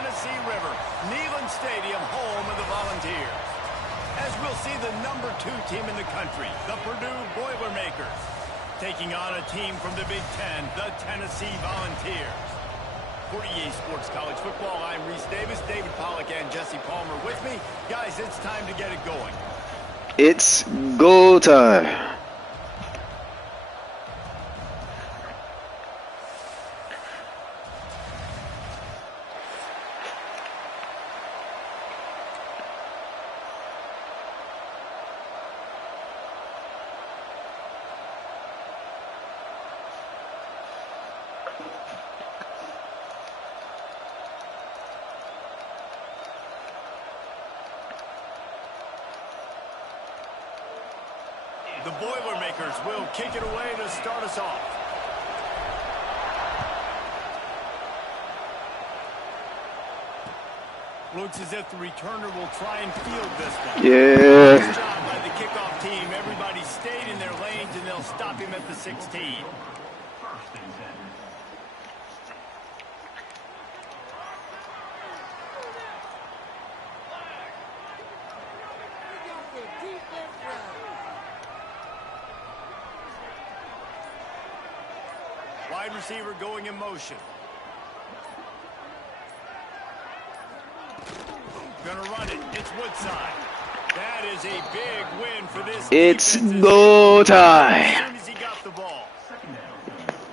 Tennessee River, Neyland Stadium, home of the Volunteers. As we'll see the number 2 team in the country, the Purdue Boilermakers, taking on a team from the Big Ten, the Tennessee Volunteers. For EA Sports College Football, I'm Reese Davis, David Pollack, and Jesse Palmer with me. Guys, it's time to get it going. It's go time. The Boilermakers will kick it away to start us off. Looks as if the returner will try and field this one. Yeah. Nice job by the kickoff team. Everybody stayed in their lanes, and they'll stop him at the 16. Wide receiver going in motion. Gonna run it. It's Woodside. That is a big win for this. It's go time. As soon as he got the ball.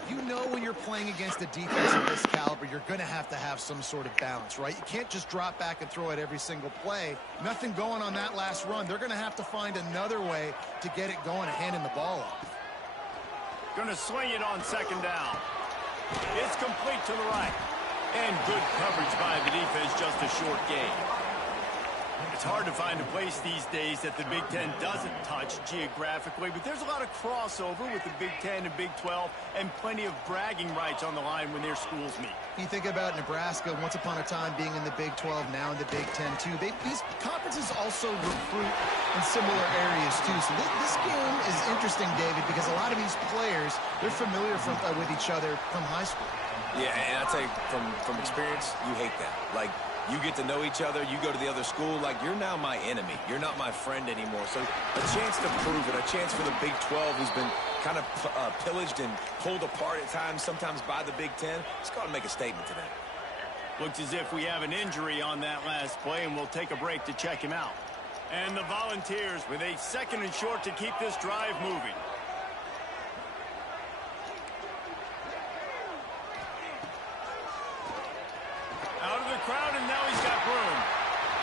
You know when you're playing against a defense of this caliber, you're going to have some sort of balance, right? You can't just drop back and throw it every single play. Nothing going on that last run. They're going to have to find another way to get it going and handing the ball off. Gonna swing it on second down. It's complete to the right. And good coverage by the defense, just a short gain. It's hard to find a place these days that the Big Ten doesn't touch geographically, but there's a lot of crossover with the Big Ten and Big 12 and plenty of bragging rights on the line when their schools meet. You think about Nebraska, once upon a time being in the Big 12, now in the Big 10 too. These conferences also recruit in similar areas too. So this game is interesting, David, because a lot of these players, they're familiar with each other from high school. Yeah, and I'll tell you, from experience, you hate that. Like, you get to know each other, you go to the other school, like, you're now my enemy. You're not my friend anymore. So a chance to prove it, a chance for the Big 12, who's been kind of pillaged and pulled apart at times, sometimes by the Big 10. It's got to make a statement today. Looks as if we have an injury on that last play, and we'll take a break to check him out. And the Volunteers with a 2nd and short to keep this drive moving. Out of the crowd, and now he's got room.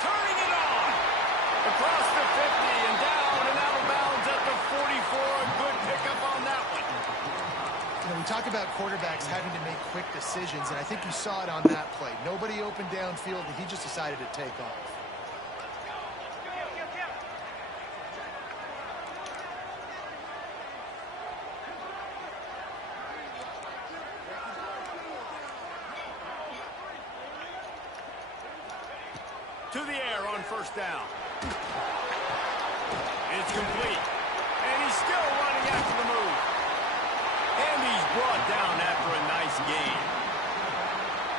Turning it on. Across the 50 and down and out of bounds at the 44. A good pickup on that one. You know, we talk about quarterbacks having to make quick decisions, and I think you saw it on that play. Nobody opened downfield, and he just decided to take off. To the air on first down. It's complete. And he's still running after the move. And he's brought down after a nice gain.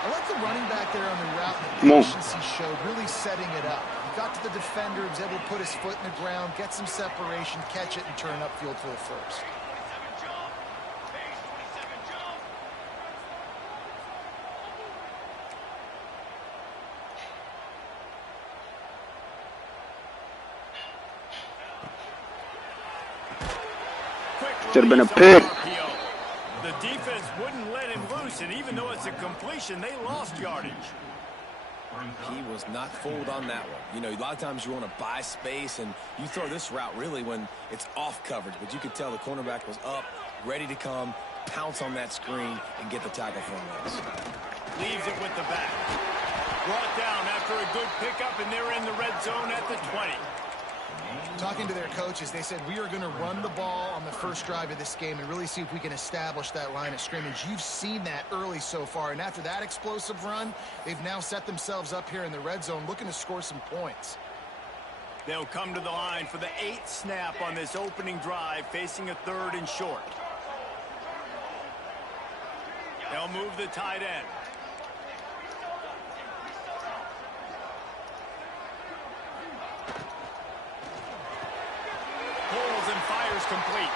I like the running back there on the route and the patience he showed, really setting it up. He got to the defender, was able to put his foot in the ground, get some separation, catch it, and turn upfield for the first. Should have been a pick. The defense wouldn't let him loose, and even though it's a completion, they lost yardage. He was not fooled on that one. You know, a lot of times you want to buy space, and you throw this route really when it's off coverage. But you could tell the cornerback was up, ready to come, pounce on that screen, and get the tackle from this. Leaves it with the back. Brought down after a good pickup, and they're in the red zone at the 20. Talking to their coaches, they said, we are going to run the ball on the first drive of this game and really see if we can establish that line of scrimmage. You've seen that early so far, and after that explosive run, they've now set themselves up here in the red zone looking to score some points. They'll come to the line for the 8th snap on this opening drive, facing a 3rd and short. They'll move the tight end. is complete.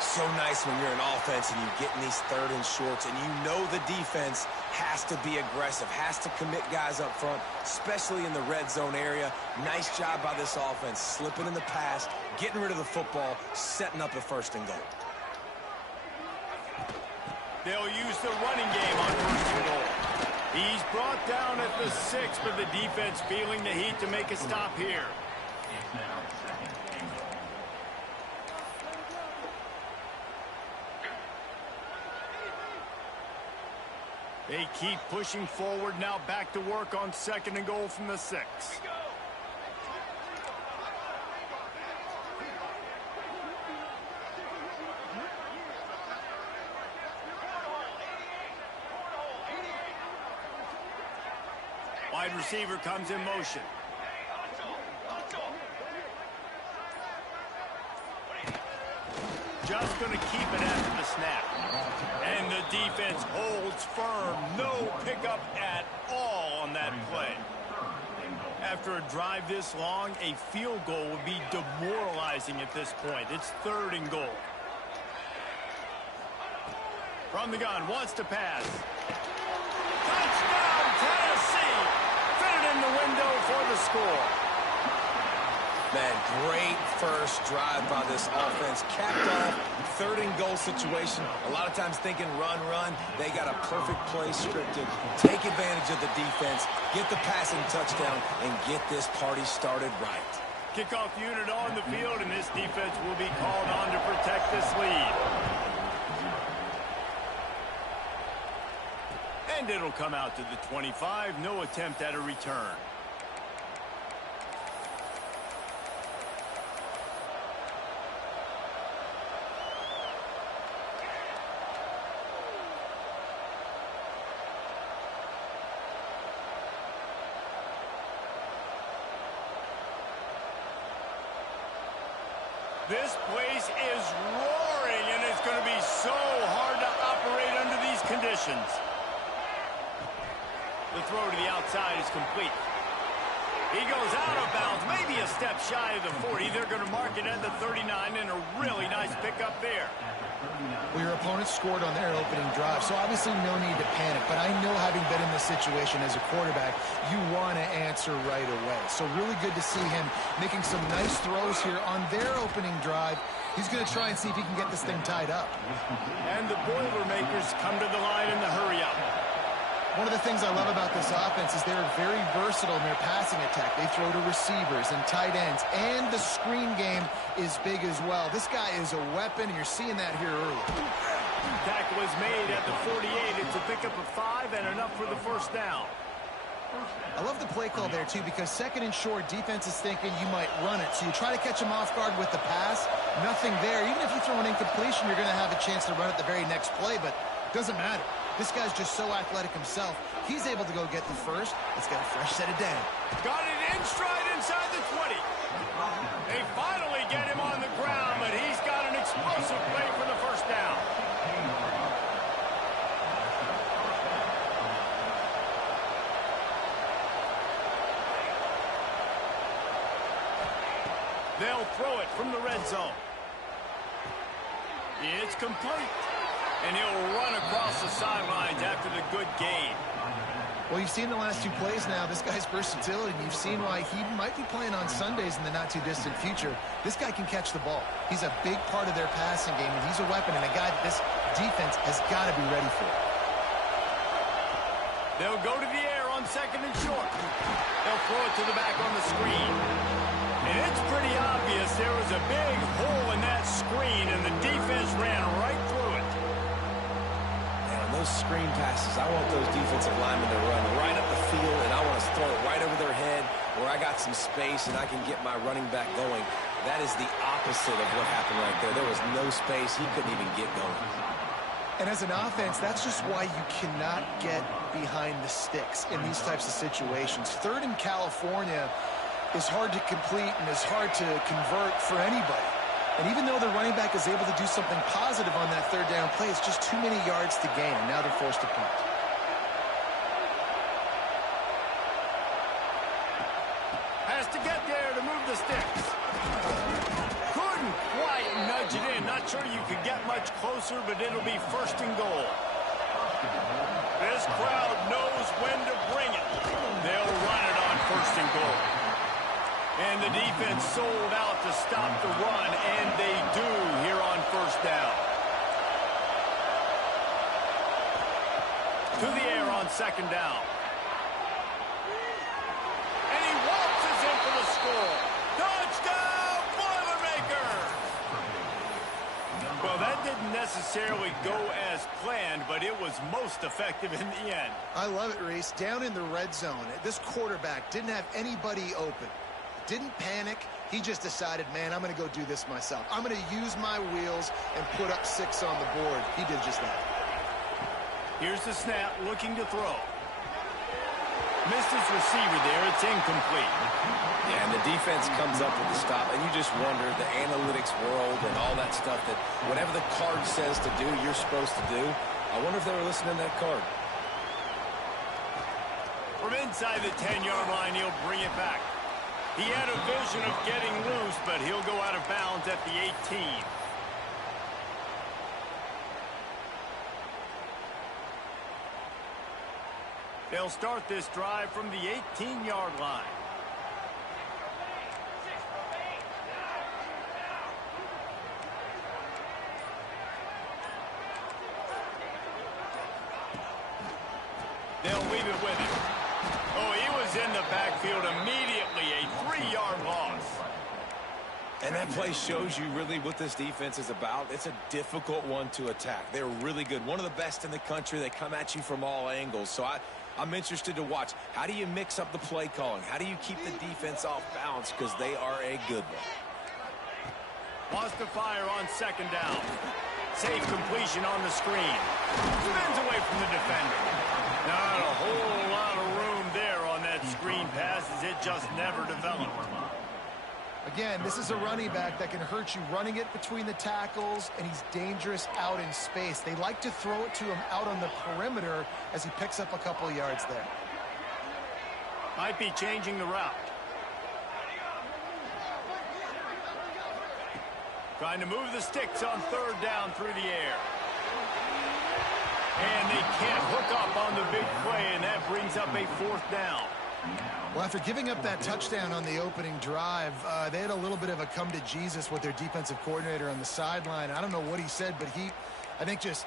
So nice when you're in offense and you get in these 3rd and shorts and you know the defense has to be aggressive, has to commit guys up front, especially in the red zone area. Nice job by this offense, slipping in the pass, getting rid of the football, setting up a 1st and goal. They'll use the running game on 1st and goal. He's brought down at the 6, but the defense feeling the heat to make a stop here. They keep pushing forward, now back to work on 2nd and goal from the 6. Wide receiver comes in motion. Just going to keep it after the snap. And the defense holds firm. No pickup at all on that play. After a drive this long, a field goal would be demoralizing at this point. It's 3rd and goal. From the gun, wants to pass. Touchdown, Tennessee! Fit it in the window for the score. Man, great first drive by this offense. Capped off, 3rd and goal situation. A lot of times thinking run, run. They got a perfect play scripted. Take advantage of the defense, get the passing touchdown, and get this party started right. Kickoff unit on the field, and this defense will be called on to protect this lead. And it'll come out to the 25. No attempt at a return. This place is roaring, and it's going to be so hard to operate under these conditions. The throw to the outside is complete. He goes out of bounds, maybe a step shy of the 40. They're going to mark it at the 39, and a really nice pickup there. Well, your opponent scored on their opening drive, so obviously no need to panic. But I know, having been in this situation as a quarterback, you want to answer right away. So really good to see him making some nice throws here on their opening drive. He's going to try and see if he can get this thing tied up. And the Boilermakers come to the line in the hurry-up. One of the things I love about this offense is they're very versatile in their passing attack. They throw to receivers and tight ends, and the screen game is big as well. This guy is a weapon, and you're seeing that here early. Tackle is made at the 48. It's a pickup of 5 and enough for the 1st down. I love the play call there, too, because 2nd and short, defense is thinking you might run it. So you try to catch him off guard with the pass. Nothing there. Even if you throw an incompletion, you're going to have a chance to run it the very next play, but it doesn't matter. This guy's just so athletic himself. He's able to go get the 1st. Let's get a fresh set of down. Got it in stride inside the 20. They finally get him on the ground, but he's got an explosive play for the 1st down. They'll throw it from the red zone. It's complete. And he'll run across the sidelines after the good gain. Well, you've seen the last 2 plays now. This guy's versatility. You've seen why he might be playing on Sundays in the not-too-distant future. This guy can catch the ball. He's a big part of their passing game, and he's a weapon and a guy that this defense has got to be ready for. They'll go to the air on 2nd and short. They'll throw it to the back on the screen. And it's pretty obvious there was a big hole in that screen, and the defense ran right through it. Those screen passes, I want those defensive linemen to run right up the field, and I want to throw it right over their head where I got some space and I can get my running back going. That is the opposite of what happened right there. There was no space. He couldn't even get going. And as an offense, that's just why you cannot get behind the sticks in these types of situations. 3rd in California is hard to complete and is hard to convert for anybody. And even though the running back is able to do something positive on that 3rd down play, it's just too many yards to gain, and now they're forced to punt. Has to get there to move the sticks. Couldn't quite nudge it in. Not sure you could get much closer, but it'll be first and goal. This crowd knows when to bring it. They'll run it on first and goal. And the defense sold out to stop the run, and they do here on first down. To the air on second down. And he waltzes in for the score. Touchdown, Boilermaker! Well, that didn't necessarily go as planned, but it was most effective in the end. I love it, Reese. Down in the red zone, this quarterback didn't have anybody open. Didn't panic. He just decided, man, I'm going to go do this myself. I'm going to use my wheels and put up 6 on the board. He did just that. Here's the snap, looking to throw. Missed his receiver there. It's incomplete. Yeah, and the defense comes up with the stop, and you just wonder, the analytics world and all that stuff, that whatever the card says to do, you're supposed to do. I wonder if they were listening to that card. From inside the 10-yard line, he'll bring it back. He had a vision of getting loose, but he'll go out of bounds at the 18. They'll start this drive from the 18-yard line. They'll leave it with him. Oh, he was in the backfield immediately, a 3-yard loss. And that play shows you really what this defense is about. It's a difficult one to attack. They're really good. One of the best in the country. They come at you from all angles. So I'm interested to watch. How do you mix up the play calling? How do you keep the defense off balance? Because they are a good one. Wants to fire on second down. Safe completion on the screen. Spins away from the defender. Not a whole lot of room there on that screen pass, as it just never developed. Again, this is a running back that can hurt you running it between the tackles, and he's dangerous out in space. They like to throw it to him out on the perimeter as he picks up a couple yards there. Might be changing the route. Trying to move the sticks on third down through the air. And they can't hook up on the big play, and that brings up a fourth down. Well, after giving up that touchdown on the opening drive, they had a little bit of a come to Jesus with their defensive coordinator on the sideline. I don't know what he said, but he, I think, just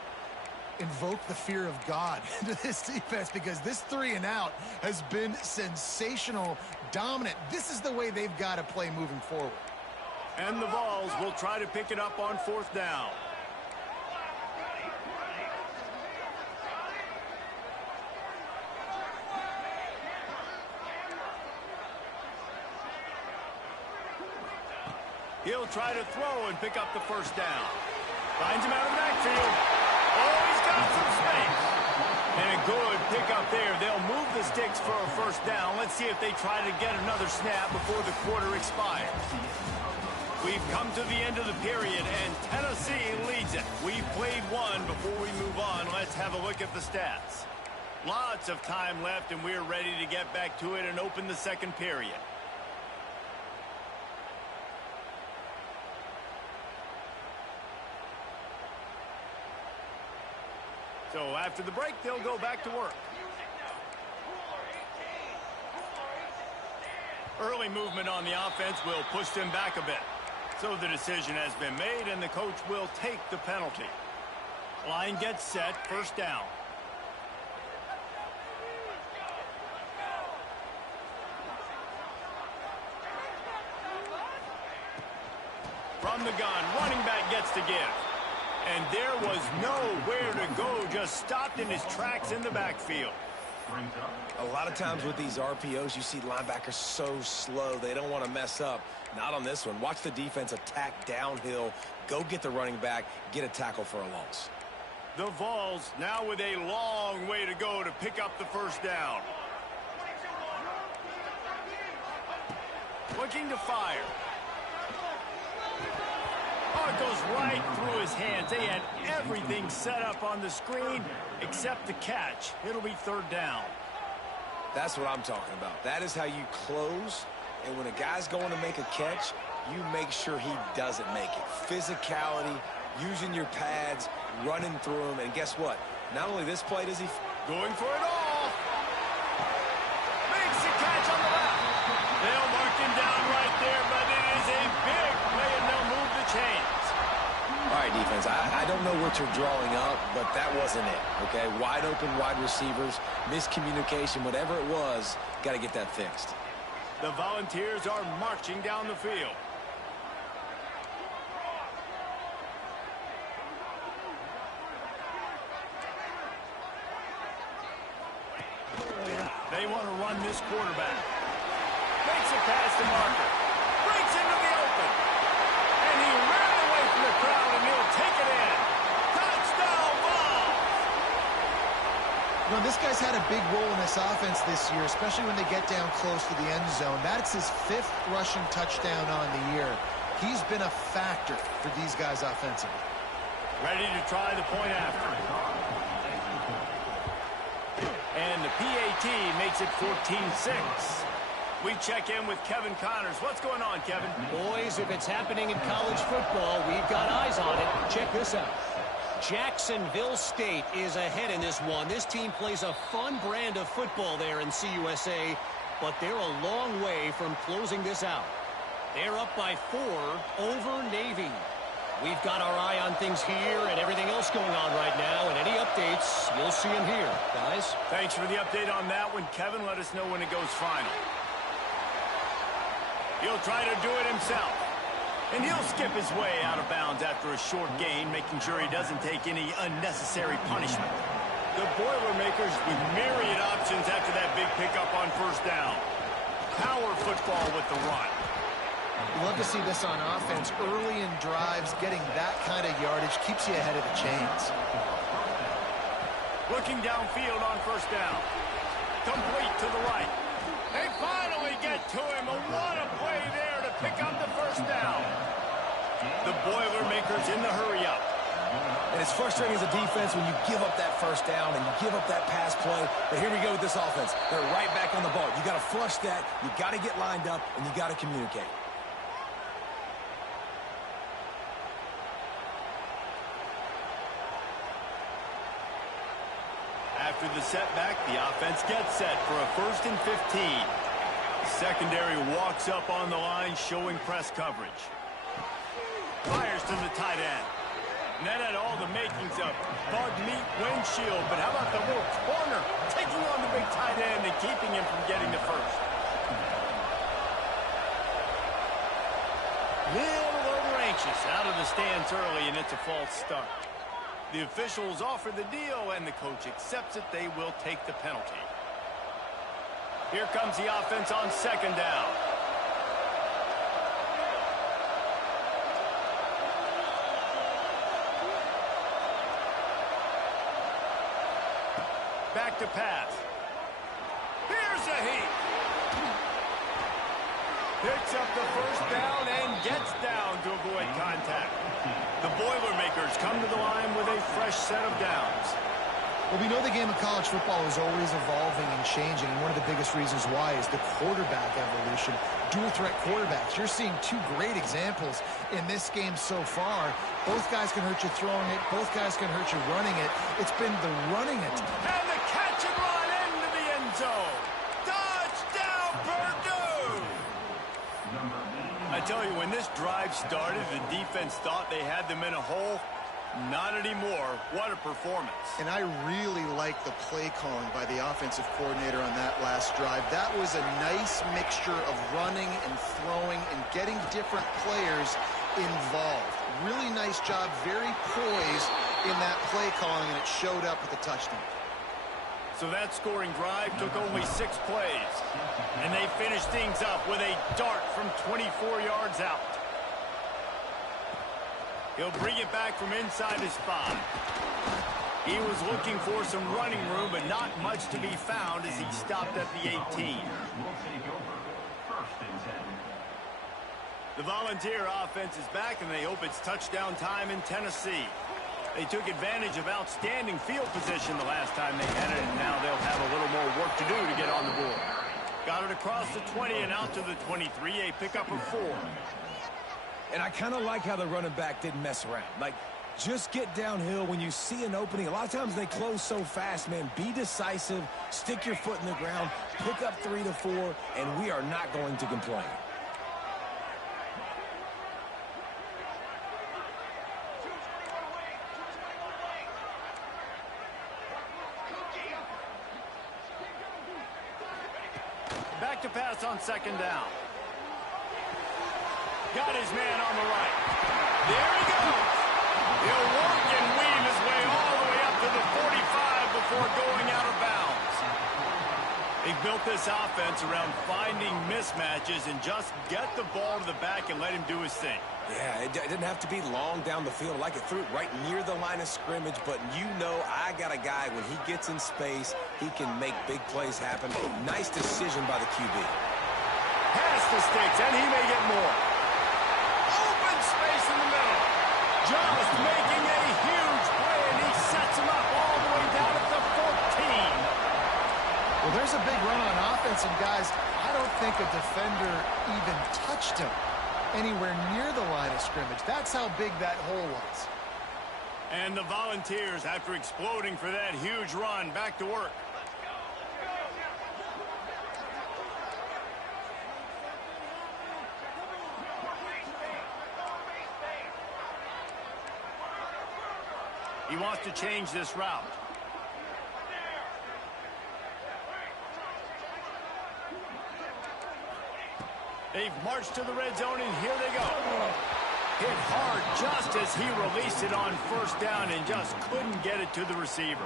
invoked the fear of God into this defense, because this 3-and-out has been sensational, dominant. This is the way they've got to play moving forward. And the Vols will try to pick it up on fourth down. He'll try to throw and pick up the first down. Finds him out of the backfield. Oh, he's got some space. And a good pickup there. They'll move the sticks for a first down. Let's see if they try to get another snap before the quarter expires. We've come to the end of the period, and Tennessee leads it. We've played one. Before we move on, let's have a look at the stats. Lots of time left, and we're ready to get back to it and open the second period. So after the break, they'll go back to work. Early movement on the offense will push them back a bit. So the decision has been made, and the coach will take the penalty. Line gets set, first down. From the gun, running back gets to give. And there was nowhere to go, just stopped in his tracks in the backfield. A lot of times with these RPOs, you see linebackers so slow, they don't want to mess up. Not on this one. Watch the defense attack downhill, go get the running back, get a tackle for a loss. The Vols now with a long way to go to pick up the first down. Looking to fire. Oh, it goes right through his hands. They had everything set up on the screen except the catch. It'll be third down. That's what I'm talking about. That is how you close. And when a guy's going to make a catch, you make sure he doesn't make it. Physicality, using your pads, running through him, and guess what? Not only this play does he... Going for it all. Makes the catch on the left. They'll mark him down right there, but it is a big play, and they'll move the chains. All right, defense, I don't know what you're drawing up, but that wasn't it, okay? Wide open wide receivers, miscommunication, whatever it was, got to get that fixed. The Volunteers are marching down the field. They want to run this quarterback. Makes a pass to Marker. Breaks into the open. And he ran away from the crowd, and he'll take it in. Touchdown ball! You know, this guy's had a big role in this offense this year, especially when they get down close to the end zone. That's his 5th rushing touchdown on the year. He's been a factor for these guys offensively. Ready to try the point after. And the PAT makes it 14-6. We check in with Kevin Connors. What's going on, Kevin? Boys, if it's happening in college football, we've got eyes on it. Check this out. Jacksonville State is ahead in this one. This team plays a fun brand of football there in CUSA, but they're a long way from closing this out. They're up by 4 over Navy. We've got our eye on things here and everything else going on right now, and any updates, you'll see them here, guys. Thanks for the update on that one, Kevin. Let us know when it goes final. He'll try to do it himself. And he'll skip his way out of bounds after a short gain, making sure he doesn't take any unnecessary punishment. The Boilermakers with myriad options after that big pickup on first down. Power football with the run. You love to see this on offense. Early in drives, getting that kind of yardage keeps you ahead of the chains. Looking downfield on first down. Complete to the right. They finally get to him. What a play there to pick up the first down. The Boilermakers in the hurry-up. And it's frustrating as a defense when you give up that first down and you give up that pass play. But here we go with this offense. They're right back on the ball. You got to flush that. You got to get lined up, and you got to communicate. After the setback, the offense gets set for a 1st and 15. The secondary walks up on the line, showing press coverage. Fires to the tight end. And that had all the makings of bug meat windshield, but how about the little corner taking on the big tight end and keeping him from getting the first? Little over anxious, out of the stands early, and it's a false start. The officials offer the deal, and the coach accepts it. They will take the penalty. Here comes the offense on second down. Back to pass. Here's a heat. Picks up the first down and gets down to avoid contact. The Boilermakers come to the line with a fresh set of downs. Well, we know the game of college football is always evolving and changing, and one of the biggest reasons why is the quarterback evolution. Dual-threat quarterbacks. You're seeing 2 great examples in this game so far. Both guys can hurt you throwing it. Both guys can hurt you running it. It's been the running it. And the catch and run into the end zone. Touchdown, Purdue! I tell you, when this drive started, the defense thought they had them in a hole. Not anymore. What a performance. And I really like the play calling by the offensive coordinator on that last drive. That was a nice mixture of running and throwing and getting different players involved. Really nice job, very poised in that play calling, and it showed up with a touchdown. So that scoring drive took only 6 plays. And they finished things up with a dart from 24 yards out. He'll bring it back from inside his 5. He was looking for some running room, but not much to be found as he stopped at the 18. The Volunteer offense is back, and they hope it's touchdown time in Tennessee. They took advantage of outstanding field position the last time they had it, and now they'll have a little more work to do to get on the board. Got it across the 20 and out to the 23, a pickup of 4. And I kind of like how the running back didn't mess around. Like, just get downhill when you see an opening. A lot of times they close so fast, man. Be decisive, stick your foot in the ground, pick up 3 to 4, and we are not going to complain. Back to pass on second down. Got his man on the right. There he goes. He'll work and weave his way all the way up to the 45 before going out of bounds. They built this offense around finding mismatches and just get the ball to the back and let him do his thing. Yeah, it didn't have to be long down the field. Like it threw it right near the line of scrimmage, but you know I got a guy, when he gets in space, he can make big plays happen. Nice decision by the QB. Has the sticks, and he may get more. Open space in the middle. Just making a huge play, and he sets him up all the way down at the 14. Well, there's a big run on offense, and guys, I don't think a defender even touched him anywhere near the line of scrimmage. That's how big that hole was. And the Volunteers, after exploding for that huge run, back to work. He wants to change this route. They've marched to the red zone, and here they go. Hit hard just as he released it on first down and just couldn't get it to the receiver.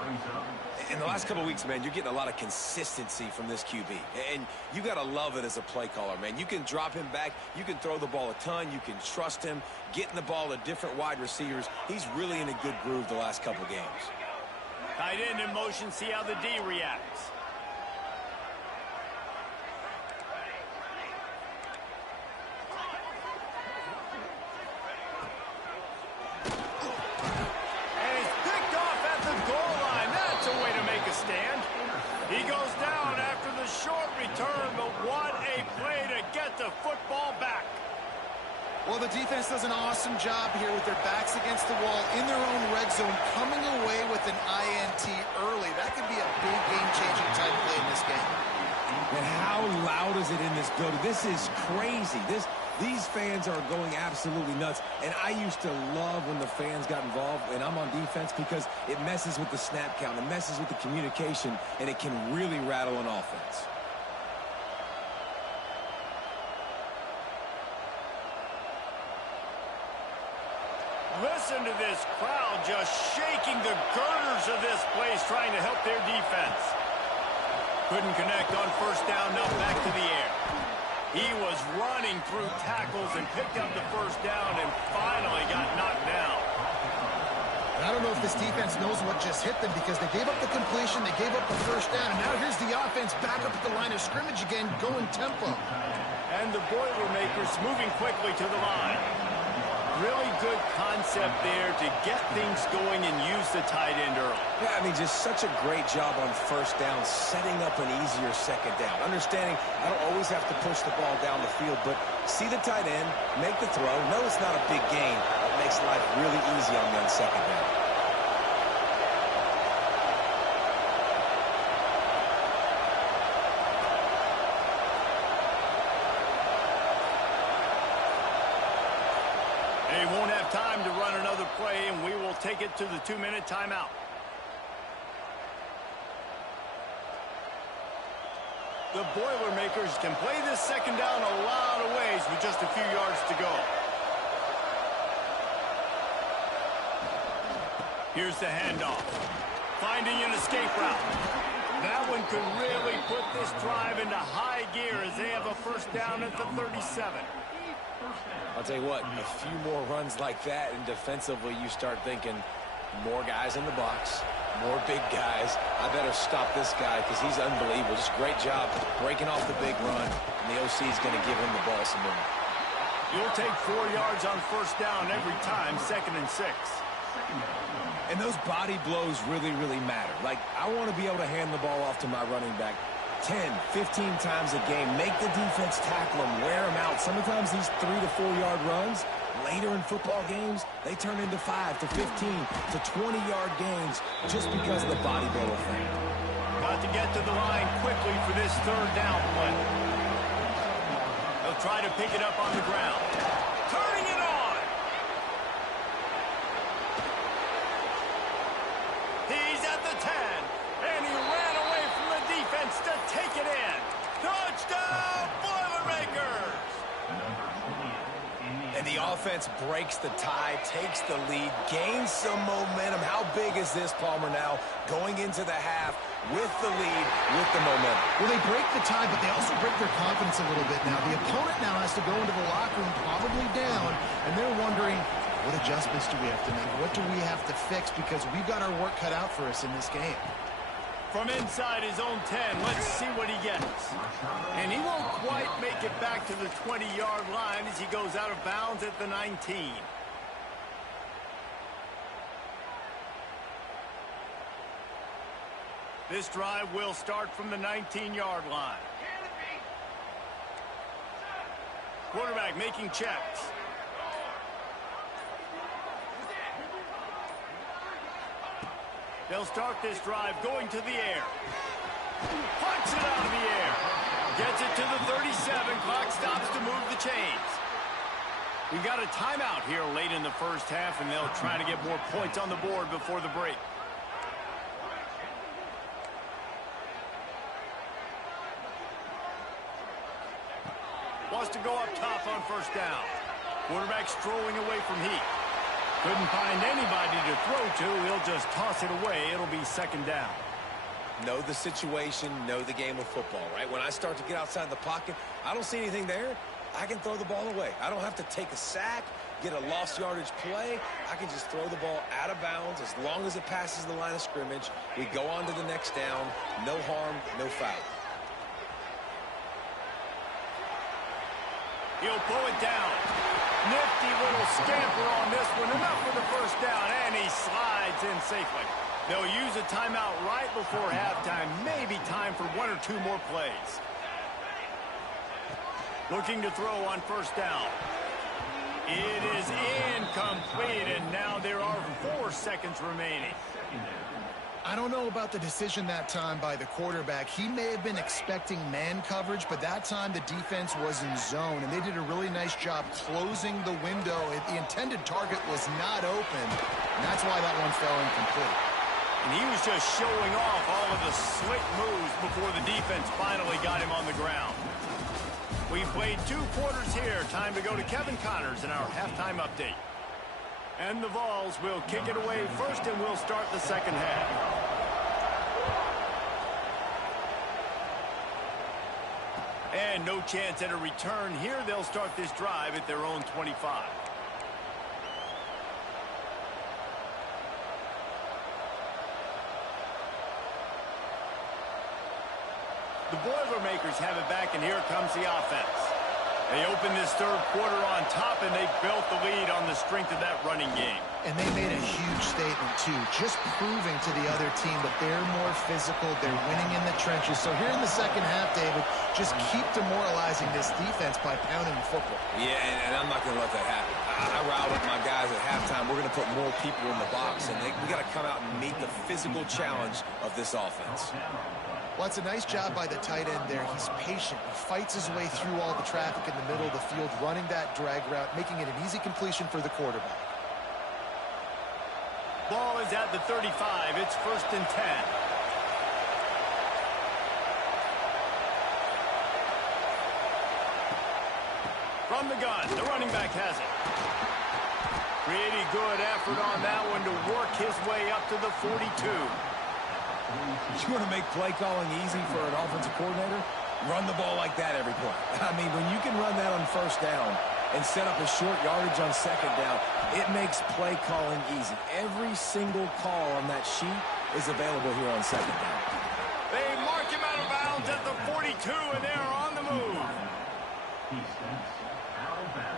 In the last couple of weeks, man, you're getting a lot of consistency from this QB. And you got to love it as a play caller, man. You can drop him back. You can throw the ball a ton. You can trust him. Getting the ball to different wide receivers. He's really in a good groove the last couple games. Tight end in motion. See how the D reacts. He goes down after the short return, but what a play to get the football back. Well, the defense does an awesome job here with their backs against the wall in their own red zone, coming away with an INT early. That could be a big game-changing type play in this game. And how loud is it in this building? This is crazy. These fans are going absolutely nuts. And I used to love when the fans got involved, and I'm on defense, because it messes with the snap count, it messes with the communication, and it can really rattle an offense. Listen to this crowd just shaking the girders of this place, trying to help their defense. Couldn't connect on first down, now back to the air. He was running through tackles and picked up the first down and finally got knocked down. I don't know if this defense knows what just hit them, because they gave up the completion, they gave up the first down, and now here's the offense back up at the line of scrimmage again, going tempo. And the Boilermakers moving quickly to the line. Really good concept there to get things going and use the tight end early. Yeah, I mean, just such a great job on first down, setting up an easier second down. Understanding I don't always have to push the ball down the field, but see the tight end, make the throw. No, it's not a big gain. It makes life really easy on me on second down. They won't have time to run another play, and we will take it to the 2-minute timeout. The Boilermakers can play this second down a lot of ways with just a few yards to go. Here's the handoff. Finding an escape route. That one could really put this drive into high gear as they have a first down at the 37. I'll tell you what, a few more runs like that, and defensively you start thinking more guys in the box, more big guys. I better stop this guy because he's unbelievable. Just great job breaking off the big run, and the OC is going to give him the ball some more. You'll take 4 yards on first down every time, 2nd and 6. And those body blows really, really matter. Like, I want to be able to hand the ball off to my running back 10, 15 times a game. Make the defense tackle them, wear them out. Sometimes these 3 to 4 yard runs, later in football games, they turn into 5 to 15 to 20 yard gains just because of the body blow effect. Got to get to the line quickly for this third down play. They'll try to pick it up on the ground. Turning it on. He's at the 10, and he ran away from the defense to take it in. Touchdown, Boilermakers! And the offense breaks the tie, takes the lead, gains some momentum. How big is this, Palmer, now going into the half with the lead, with the momentum? Well, they break the tie, but they also break their confidence a little bit now. The opponent now has to go into the locker room probably down, and they're wondering, what adjustments do we have to make? What do we have to fix? Because we've got our work cut out for us in this game. From inside his own 10, let's see what he gets. And he won't quite make it back to the 20-yard line as he goes out of bounds at the 19. This drive will start from the 19-yard line. Quarterback making checks. They'll start this drive going to the air. Punts it out of the air. Gets it to the 37. Clock stops to move the chains. We got a timeout here late in the first half, and they'll try to get more points on the board before the break. Wants to go up top on first down. Quarterback strolling away from heat. Couldn't find anybody to throw to. He'll just toss it away. It'll be second down. Know the situation, know the game of football, right? When I start to get outside the pocket, I don't see anything there. I can throw the ball away. I don't have to take a sack, get a lost yardage play. I can just throw the ball out of bounds as long as it passes the line of scrimmage. We go on to the next down. No harm, no foul. He'll pull it down. Nifty little scamper on this one. Enough for the first down, and he slides in safely. They'll use a timeout right before halftime. Maybe time for 1 or 2 more plays. Looking to throw on first down. It is incomplete, and now there are 4 seconds remaining. I don't know about the decision that time by the quarterback. He may have been expecting man coverage, but that time the defense was in zone, and they did a really nice job closing the window. The intended target was not open, and that's why that one fell incomplete. And he was just showing off all of the slick moves before the defense finally got him on the ground. We've played 2 quarters here. Time to go to Kevin Connors in our halftime update. And the Vols will kick it away first, and we'll start the second half. And no chance at a return here. They'll start this drive at their own 25. The Boilermakers have it back, and here comes the offense. They open this third quarter on top, and they built the lead on the strength of that running game. And they made a huge statement, too, just proving to the other team that they're more physical, they're winning in the trenches. So here in the second half, David, just keep demoralizing this defense by pounding the football. Yeah, and I'm not going to let that happen. I riled up my guys at halftime. We're going to put more people in the box, and we got to come out and meet the physical challenge of this offense. Well, it's a nice job by the tight end there. He's patient. He fights his way through all the traffic in the middle of the field, running that drag route, making it an easy completion for the quarterback. Ball is at the 35. It's 1st and 10. From the gun, the running back has it. Pretty good effort on that one to work his way up to the 42. You want to make play calling easy for an offensive coordinator? Run the ball like that every play. I mean, when you can run that on first down and set up a short yardage on second down, it makes play calling easy. Every single call on that sheet is available here on second down. They mark him out of bounds at the 42, and they're on the move. He steps out of bounds.